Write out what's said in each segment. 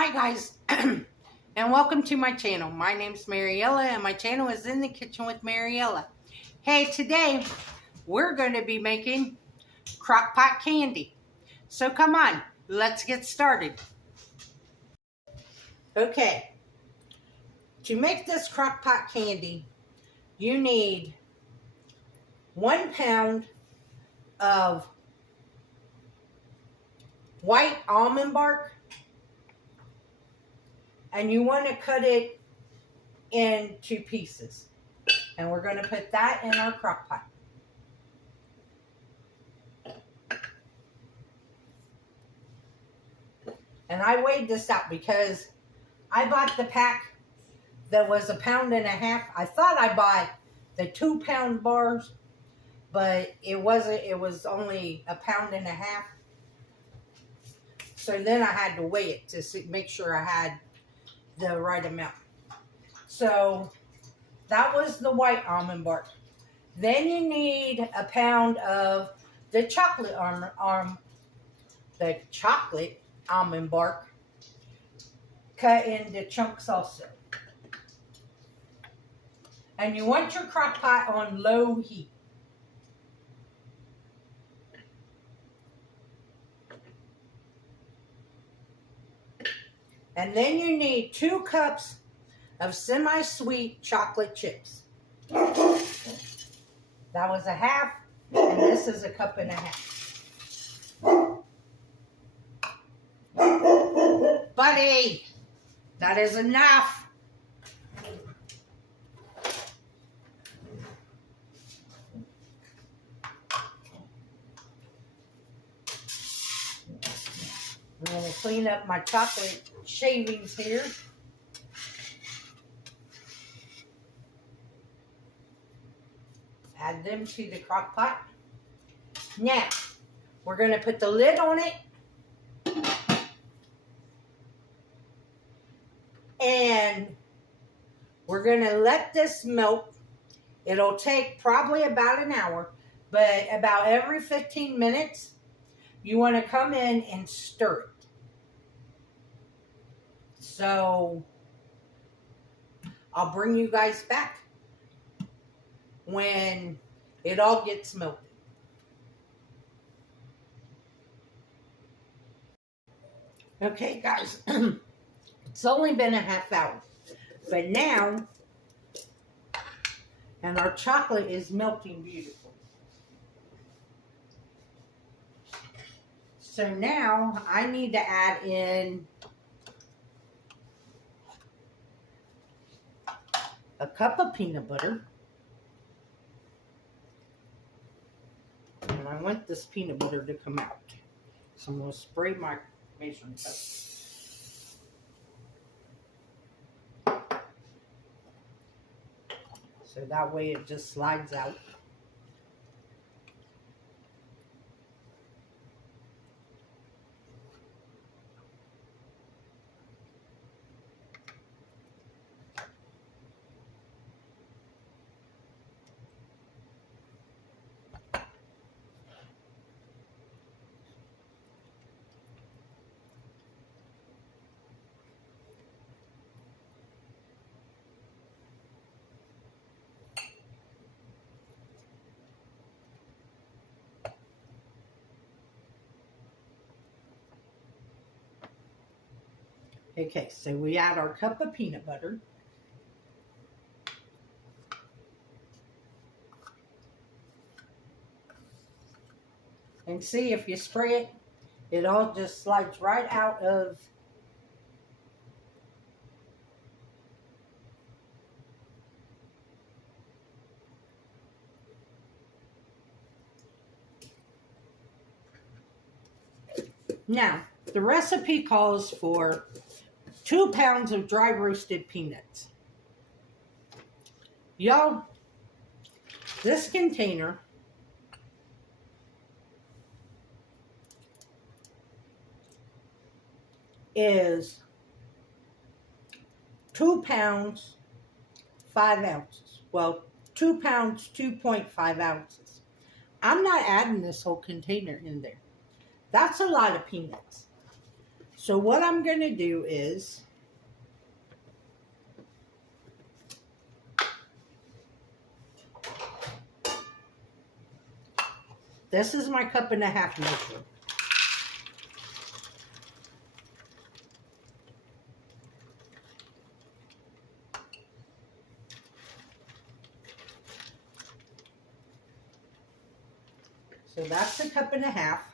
Hi guys, and welcome to my channel. My name's Mariella, and my channel is In the Kitchen with Mariella. Hey, today we're going to be making crock pot candy. So come on, let's get started. Okay, to make this crock pot candy, you need 1 pound of white almond bark, and you want to cut it into pieces. And we're going to put that in our crock pot. And I weighed this out because I bought the pack that was 1.5 pounds. I thought I bought the 2 pound bars, but it wasn't. It was only 1.5 pounds. So then I had to weigh it to make sure I had the right amount. So that was the white almond bark. Then you need 1 pound of the chocolate almond bark, cut into chunks also. And you want your crock pot on low heat. And then you need 2 cups of semi-sweet chocolate chips. That was 1/2, and this is 1.5 cups. Buddy, that is enough. I'm going to clean up my chocolate shavings here. Add them to the crock pot. Now, we're going to put the lid on it. And we're going to let this melt. It'll take probably about an hour, but about every 15 minutes, you want to come in and stir it. So, I'll bring you guys back when it all gets melted. Okay, guys, it's only been 1/2 hour, but now, and our chocolate is melting beautiful. So now I need to add in a cup of peanut butter. And I want this peanut butter to come out. So I'm going to spray my measuring cup. So that way it just slides out. Okay, so we add our cup of peanut butter. And see, if you spray it, it all just slides right out of Now, the recipe calls for 2 pounds of dry roasted peanuts. Y'all, this container is 2 pounds, 5 ounces. Well, 2 pounds, 2.5 ounces. I'm not adding this whole container in there. That's a lot of peanuts. So what I'm going to do is this is my 1.5 cups measure. So that's a 1.5 cups.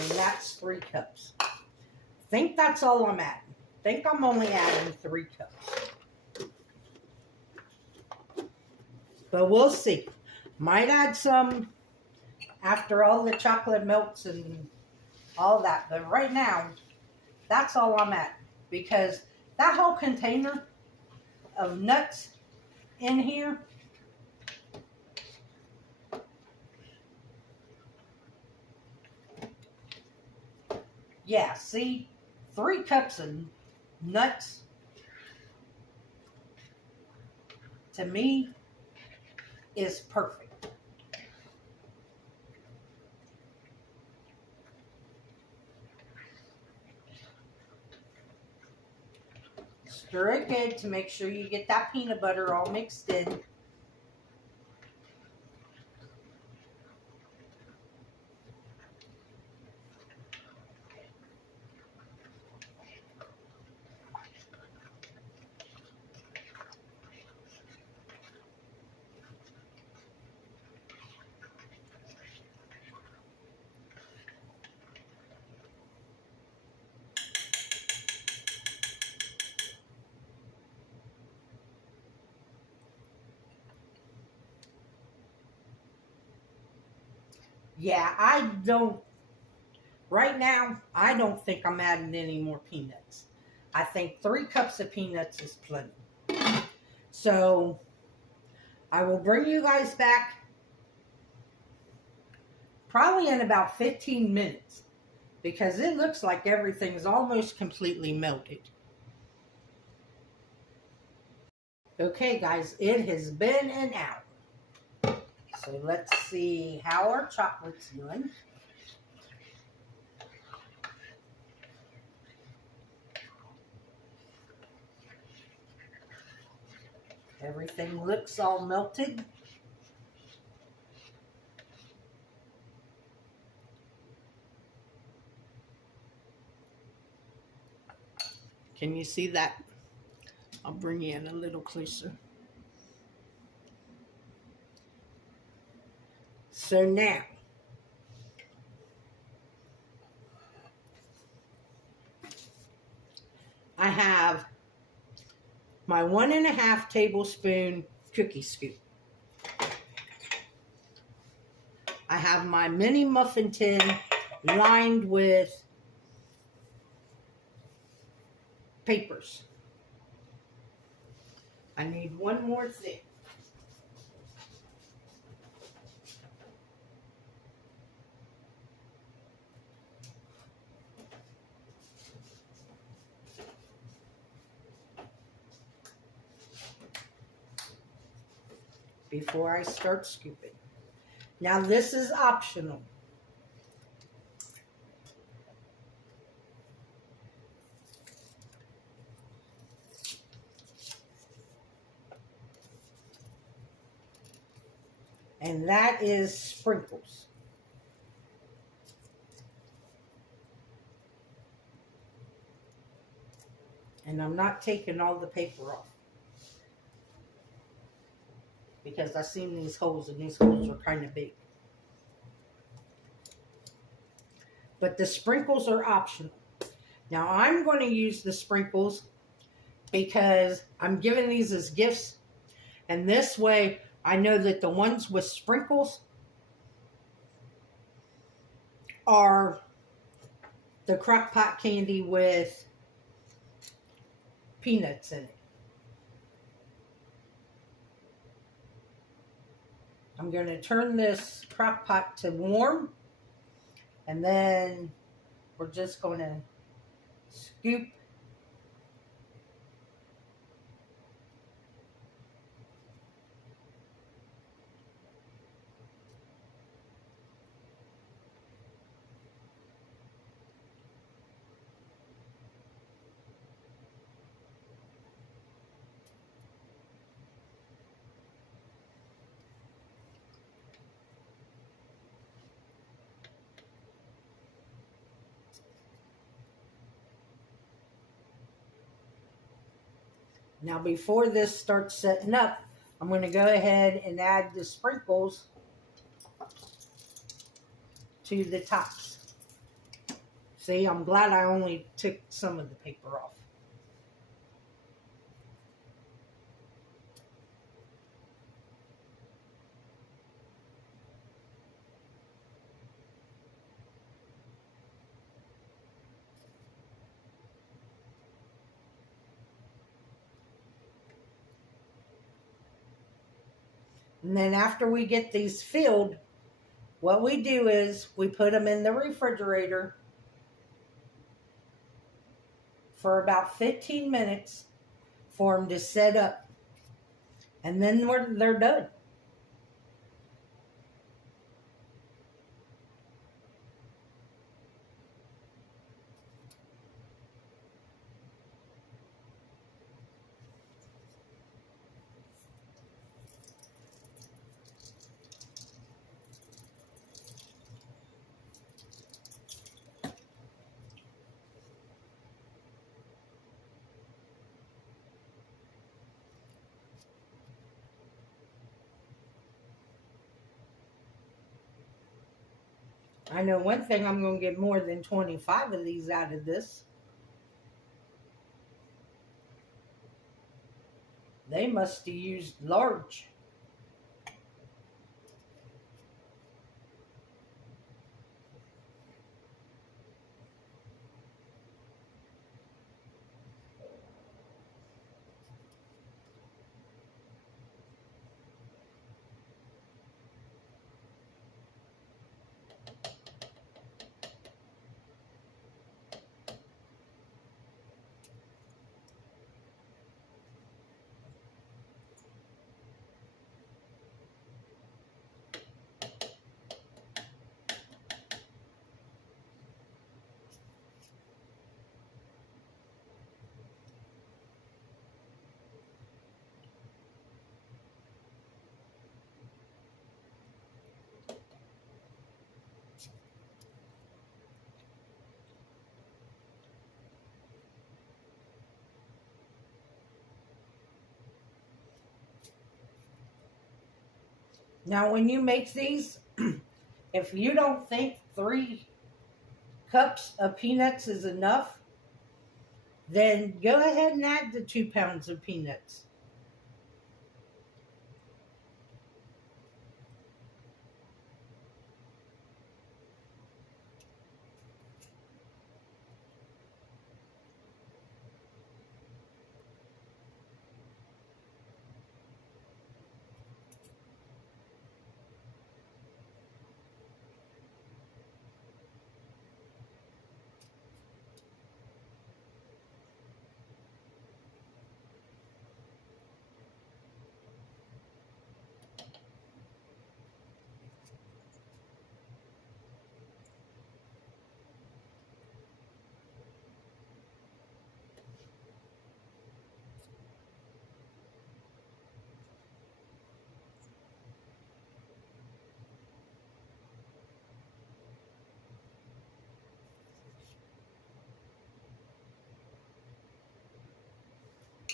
And that's 3 cups. I think that's all I'm adding. I think I'm only adding 3 cups. But we'll see. Might add some after all the chocolate melts and all that. But right now, that's all I'm at. Because that whole container of nuts in here, yeah, see, 3 cups of nuts, to me, is perfect. Stir it good to make sure you get that peanut butter all mixed in. Yeah, right now, I don't think I'm adding any more peanuts. I think 3 cups of peanuts is plenty. So, I will bring you guys back probably in about 15 minutes because it looks like everything's almost completely melted. Okay, guys, it has been an hour. So let's see how our chocolate's doing. Everything looks all melted. Can you see that? I'll bring you in a little closer. So now, I have my 1.5 tablespoon cookie scoop. I have my mini muffin tin lined with papers. I need one more thing. Before I start scooping. Now this is optional. And that is sprinkles. And I'm not taking all the paper off. Because I've seen these holes, and these holes are kind of big. But the sprinkles are optional. Now I'm going to use the sprinkles because I'm giving these as gifts. And this way I know that the ones with sprinkles are the crock pot candy with peanuts in it. I'm going to turn this crock pot to warm, and then we're just going to scoop Now before this starts setting up, I'm going to go ahead and add the sprinkles to the tops. See, I'm glad I only took some of the paper off. And then after we get these filled, what we do is we put them in the refrigerator for about 15 minutes for them to set up. And then they're done. I know one thing, I'm going to get more than 25 of these out of this. They must have used large. Now, when you make these, if you don't think 3 cups of peanuts is enough, then go ahead and add the 2 pounds of peanuts.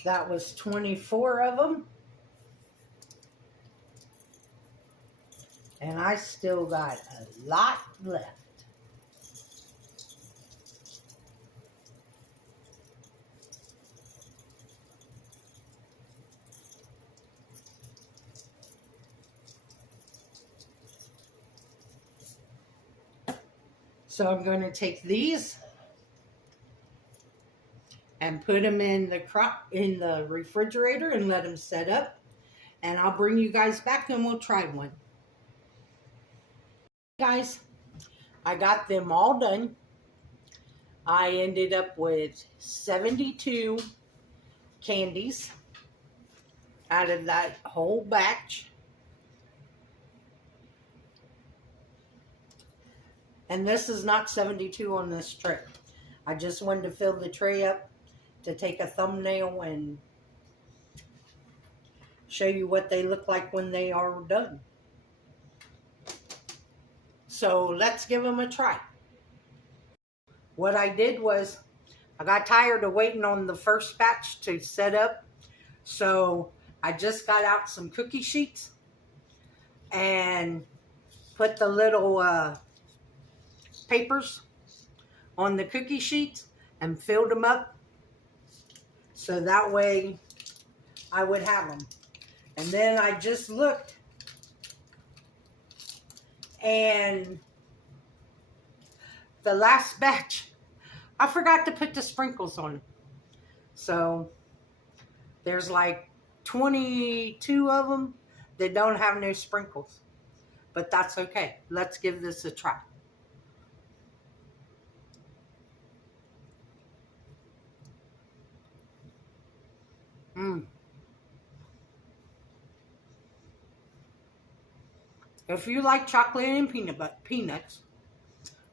That was 24 of them. And I still got a lot left. So I'm going to take these and put them in the refrigerator and let them set up. And I'll bring you guys back and we'll try one. Guys, I got them all done. I ended up with 72 candies out of that whole batch. And this is not 72 on this tray. I just wanted to fill the tray up to take a thumbnail and show you what they look like when they are done. So let's give them a try. What I did was, I got tired of waiting on the first batch to set up. So I just got out some cookie sheets and put the little papers on the cookie sheets and filled them up. So that way I would have them. And then I just looked, and the last batch, I forgot to put the sprinkles on. So there's like 22 of them that don't have no sprinkles. But that's okay. Let's give this a try. If you like chocolate and peanuts,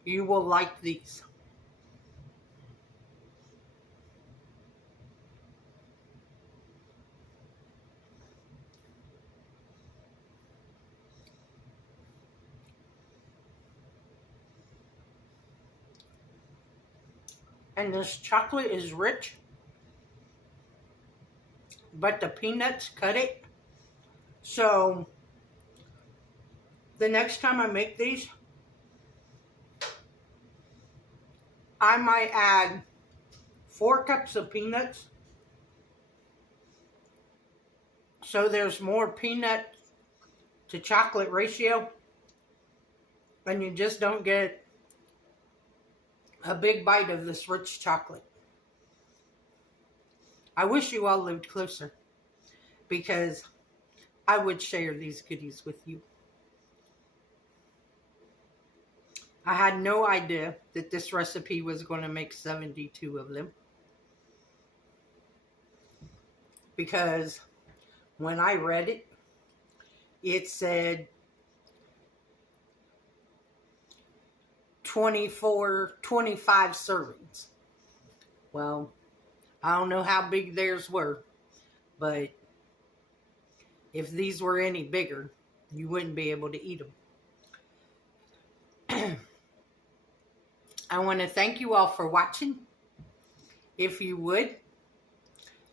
you will like these. And this chocolate is rich, but the peanuts cut it. So the next time I make these, I might add 4 cups of peanuts. So there's more peanut to chocolate ratio, and you just don't get a big bite of this rich chocolate. I wish you all lived closer, because I would share these goodies with you. I had no idea that this recipe was going to make 72 of them, because when I read it, it said 25 servings. Well, I don't know how big theirs were, but if these were any bigger, you wouldn't be able to eat them. I want to thank you all for watching. If you would,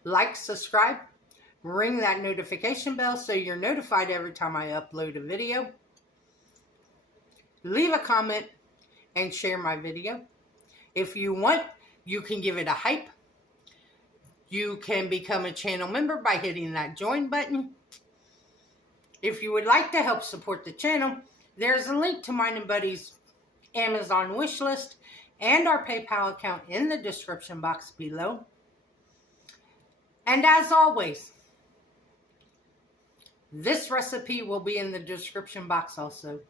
like, subscribe, ring that notification bell so you're notified every time I upload a video. Leave a comment and share my video. If you want, you can give it a hype. You can become a channel member by hitting that join button. If you would like to help support the channel, there's a link to mine and Buddy's Amazon wish list and our PayPal account in the description box below. And as always, this recipe will be in the description box also.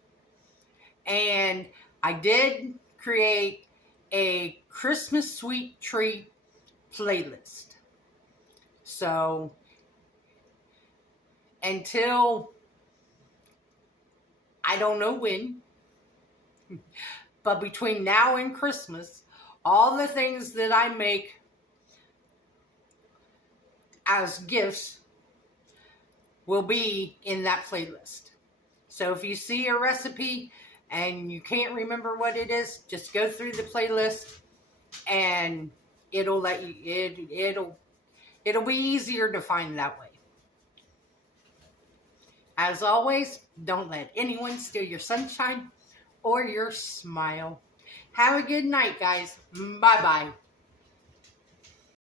And I did create a Christmas sweet tree playlist. So until I don't know when, but between now and Christmas, all the things that I make as gifts will be in that playlist. So if you see a recipe and you can't remember what it is, just go through the playlist and it'll let you, it'll be easier to find that way. As always, don't let anyone steal your sunshine or your smile. Have a good night, guys. Bye-bye.